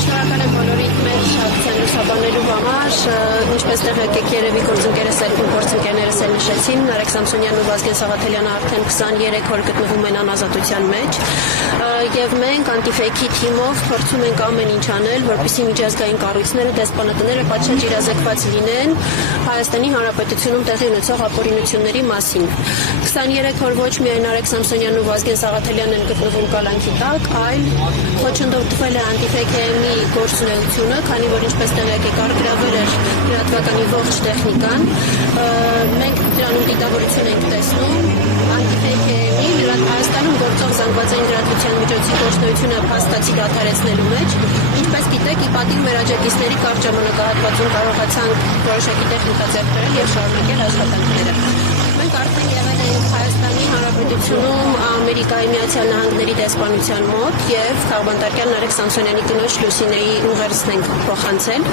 Շնորհակալ եմ բոլորիդ մեր շատ ցանրուսաբանելու համար, ինչպես տեղյակ եք երևի գործընկերներս էլ նշեցին, Նարեկ Սամսոնյանն ու Վազգեն Սաղաթելյանը արդեն 23 օր գտնվում են անազատության մեջ եւ մենք անտիֆեյքի թիմով փորձում ենք ամեն ինչ անել, որպեսզի միջազգային կառույցները, դեսպանատները պատշաճ իրազեկված լինեն Հայաստանի Հանրապետությունում տեղի ունեցող ապօրինությունների մասին։ 23 օր ոչ միայն Նարեկ Սամսոնյանն ու Վազգեն Սաղաթելյանն են գտնվում կալանքի տակ, այլ խոչընդոտվել է անտիֆեյքի գործունեությունը, քանի որ ինչպես տեղյակ եք առգրավել էր լրատվականի ողջ տեխնիկան, մենք դրանում դիտավորություն ենք տեսնում, անտիֆեյքի Հայաստանում գործող զանգվածային լրատվության միջոցի գործունեությունը փաստացի դադարեցնելու մեջ, ինչպես գիտեք, ի պատիվ մեր աջակիցների կարճ ժամանակահատվածում կարողացանք որոշակի տեխնիկա ձեռք բերել եւ շարունակել աշխատանքները։ Մենք արդեն եղել ենք Հայաստանի Հանրապետությունում Ամերիկայի Միացյալ Նահանգների դեսպանության մոտ եւ քաղբանտարկյալ Նարեկ Սամսոնյանի կնոջ Լուսինեի ուղերձն ենք փոխանցել։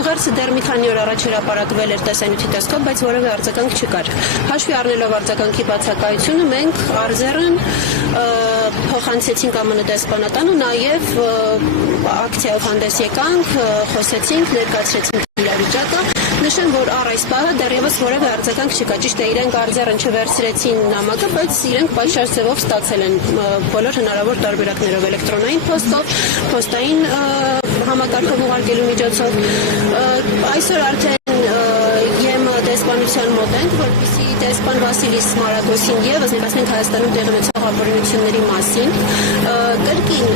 Ուղերձը դեռ մի քանի օր առաջ հրապարակվել էր տեսանյութի տեսքով, բայց որևէ արձագանք չկար։ Հաշվի առնելով արձագանքի բացակայությունը, մենք արձերն փոխանցեցինք ԱՄՆ դեսպանատանը, նաեւ ակցիայով հանդես եկանք, խոսեցինք, ներկայացրեցինք իրավիճակը։ Նշեմ, որ առ այս պահը դեռևս որևէ արձագանք չկա։ Ճիշտ է, իրենք արձերն չվերցրեցին նամակը, բայց իրենք պատշաճ ձևով ստացել են բոլոր հնարավոր տարբերակներով, էլեկտրոնային փոստով, փոստային համակարգով ուղարկելու միջոցով։ Այսօր արդեն ԵՄ դեսպանության մոտ ենք, որպեսզի դեսպան Վասիլիս Մարագոսին եւս ներկայացնենք Հայաստանում տեղի ունեցող ապօրինությունների մասին։ Կրկին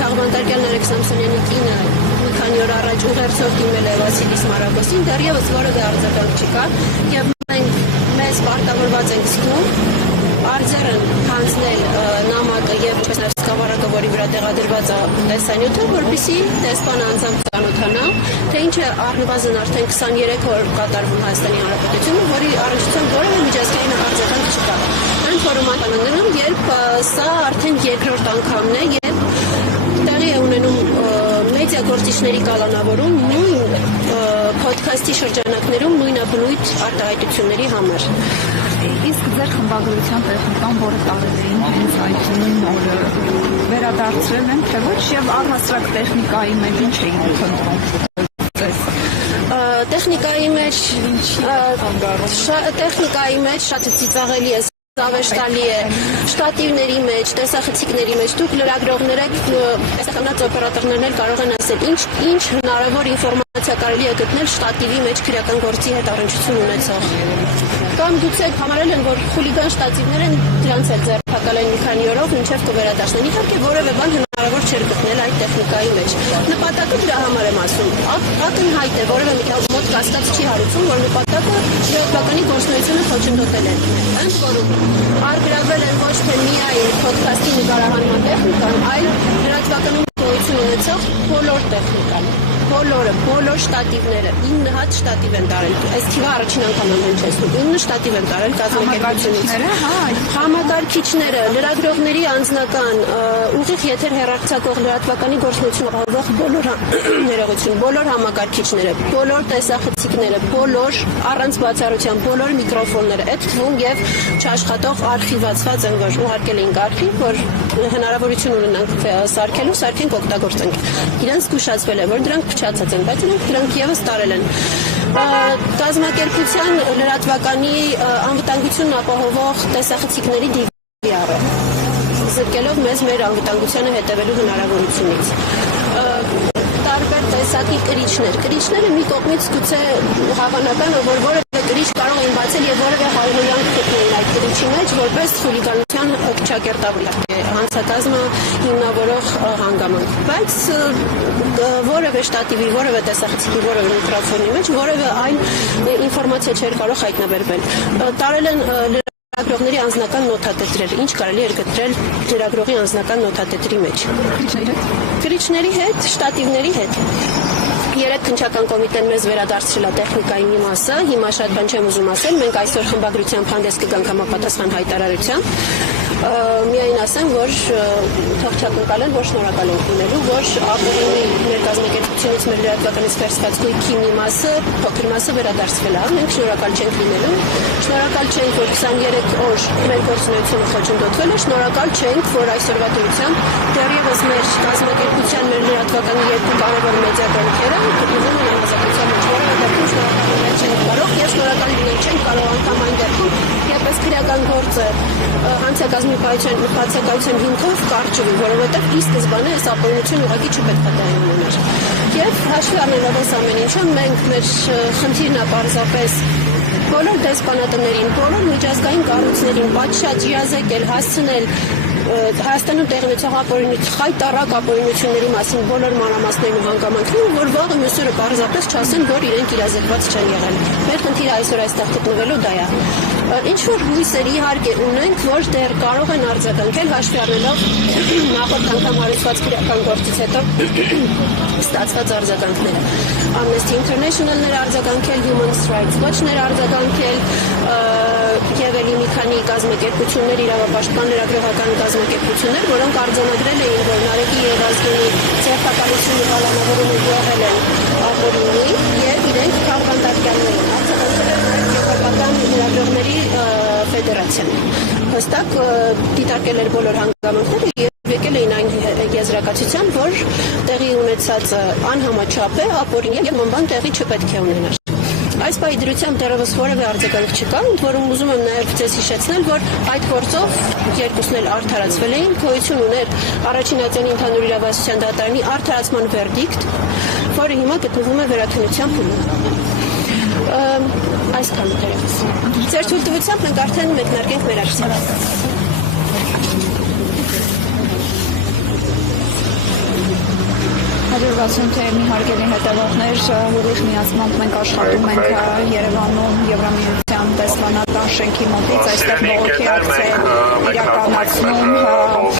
քաղբանտարկյալ Նարեկ Սամսոնյանի կինը մի քանի օր առաջ ուղերձով դիմել է Վասիլիս Մարագոսին, դեռևս որևէ արձագանք չկա եւ մենք մեզ պարտավորված ենք զգում արձերն հանձնել նամակը եւ ինչպես նաեւ սկավառակը, որի վրա տեղադրված է տեսանյութը, որպեսզի դեսպանը անձամբ ծանոթանա, թե ինչ է առնվազն արդեն 23 օր կատարվում Հայաստանի Հանրապետությունում, որի առնչությամբ որևէ միջազգային արձագանք չկա։ Այն ֆորմատ անընդհանուր, երբ սա արդեն երկրորդ անգամն է եւ տեղի է ունենում մեդիա գործիչների կալանավորում նույն փոդքասթի շրջանակներում նույնաբնույթ արտահայտությունների համար։ Իսկ ձեր խմբագրության տեխնիկան, որը տարել էին հենց այդ նույն օրը, վերադարձրել են, թե ոչ, եւ առհասարակ տեխնիկայի մեջ ինչ էին խնդրում։ Տեխնիկայի մեջ շատ ծիծաղելի է, ավեշտալի է, շտատիվների մեջ, տեսախցիկների մեջ, դուք լրագրողներ եք, տեսականած օպերատորներն էլ կարող են ասել, ինչ հնարավոր ինֆորմացիա կարելի է գտնել շտատիվի մեջ քրեական գործի հետ առնչություն ունեցող։ Կամ գուցե համարել են, որ խուլիգան շտատիվներ են, դրանց էլ ձեռնարկել են մի քանի օրով, մինչև կվերադառնան։ Իհարկե որևէ բան հնարավոր չէր գտնել այդ տեխնիկայի մեջ։ Նպատակը դրա համար եմ ասում, ակնհայտ է, որևէ մի մոտ կասկած չի հարուցում, որ նպատակը լրատվականի գործունեությունը խոչընդոտել է։ Ընդ որում առգրավել են ոչ թե միայն փոդքասթի նկարահանման տեխնիկան, այլ լրատվականում գոյություն ունեցող բոլոր տեխնիկան, բոլոր շտատիվները, 9 հատ շտատիվ են տարել։ Այս թիվը առաջին անգամ եմ հնչեցնում, 9 շտատիվ են տարել կազմակերպությունից։ Համակարգիչները, լրագրողների անձնական, ուղիղ եթեր հեռարձակող լրատվականի գործունեությունը ապահովող բոլոր համակարգիչները, բոլոր տեսախցիկները, բոլոր առանց բացառության, բոլոր միկրոֆոնները, այդ թվում եւ չաշխատող արխիվացված են, որ ուղարկել էինք արխիվ, որ հնարավորություն ունենանք սարքենք, օգտագործենք։ Իրենց զգուշացվել է, որ դրանք փչացած են, բայց դրանք եւս տարել են։ Կազմակերպության լրատվականի անվտանգությունն ապահովող տեսախցիկների DVR-ը զրկելով մեզ մեր անվտանգությանը հետևելու հնարավորությունից։ Տարբեր տեսակի կրիչները մի կողմից գուցե հավանական է, որ որևէ կրիչ կարող են բացել եւ որևէ հարյուրանք գտնեն այդ կրիչի մեջ, որպես խուլիգանության կչակերտավրիչ հանցակազմը հիմնավորող հանգամանք։ Բայց որևէ շտատիվի, որևէ տեսախցիկի, որևէ միկրոֆոնի մեջ որևէ այլ ինֆորմացիա չէր կարող հայտնաբերվել։ Տարել են լրագրողների անձնական նոթատետրեր, ինչ կարելի էր գտնել լրագրողի անձնական նոթատետրի մեջ։ Կրիչների հետ, շտատիվների հետ։ Երեք քննչական կոմիտեն մեզ վերադարձրել է տեխնիկայի մի մասը, հիմա շատ բան չեմ ուզում ասել, մենք այսօր խմբագրությամբ հանդես կգանք համապատասխան հայտարարությամբ, միայն ասեմ, որ թող չակնկալեն, որ շնորհակալ ենք լինելու, որ ապօրինի ներկազմակերպությունից մեր լրատվականից վերցված գույքի մի մասը, փոքր մասը վերադարձվել է, մենք շնորհակալ չենք լինելու, շնորհակալ չենք, որ 23 օր մեր գործունեությունը խոչընդոտվել է, շնորհակալ չենք, որ այսօրվա դրությամբ դեռևս մեր կազմակերպության, մեր լրատվականի երկու կարևոր մեդիա դեմքերը գտնվում են անհատության մեջ, որը դեպքում շնորհակալ լինել չենք կարող, եւ շնորհակալ լինել չենք կարող անգամ այն դեպքում, երբ այս քրեական գործը հանցակազմի բացակայության հիմքով կարճվի, որովհետև ի սկզբանե այս ապօրինությունը ուղղակի չպետք է տեղի ունենար։ Եվ հաշվի առնելով այս ամեն ինչը, մենք մեր խնդիրն է պարզապես բոլոր դեսպանատներին, բոլոր միջազգային կառույցներին պատշաճ իրազեկել, հասցնել Հայաստանում տեղի ունեցող խայտառակ ապօրինությունների մասին բոլոր մանրամասներն ու հանգամանքներում, որ վաղը մյուսները պարզապես չասեն, որ իրենք իրազեկված չեն եղել։ Մեր խնդիրը այսօր այստեղ գտնվելու դա է։ Ինչ որ հույսեր իհարկե ունենք, որ դեռ կարող են արձագանքել հաշվի առնելով նախորդ անգամ հարուցված քրեական գործից հետո ստացված արձագանքները։ Amnesty International-ներ արձագանքել, Human Rights Watch-ներ արձագանքել, եւ էլի մի քանի կազմակերպություններ, իրավապաշտպան լրագրողական կազմակերպություններ, որոնք արձանագրել էին, որ Նարեկի եւ Ազգենի ձերբակալությունը կալանավորումը եղել են ապօրինի եւ իրենք քաղաքանդատյաններ են արձանագրել նաեւ եվրոպական լրագրողների ֆեդերացիան։ Հստակ դիտարկել էր բոլոր հանգամանքները եւ եկել էին այն եզրակացության, որ տեղի ունեցածը անհամաչափ է, ապօրինի եւ նման տեղի չպետք է ունենար։ Այս պահի դրությամբ դեռևս որևէ արձագանք չկա, ընդ որում ուզում եմ նաև ձեզ հիշեցնել, որ այդ գործով երկուսն էլ արդարացվել էին, գոյություն ուներ առաջին ատյանի ընդհանուր իրավասության դատարանի արդարացման վերդիկտ, որը հիմա գտնվում է վերաքննության փուլում։ Այսքան դերևս։ Ձեր թույլտվությամբ մենք արդեն մեկնարկենք մեր ակցիան։ 160 թերմի հարգելի հետևողներ, ուրիշ միացմամբ մենք աշխատում ենք Երևանում Եվրամիության տեսլանատան շենքի մոտից, այստեղ բողոքի ակցիա իրականացնում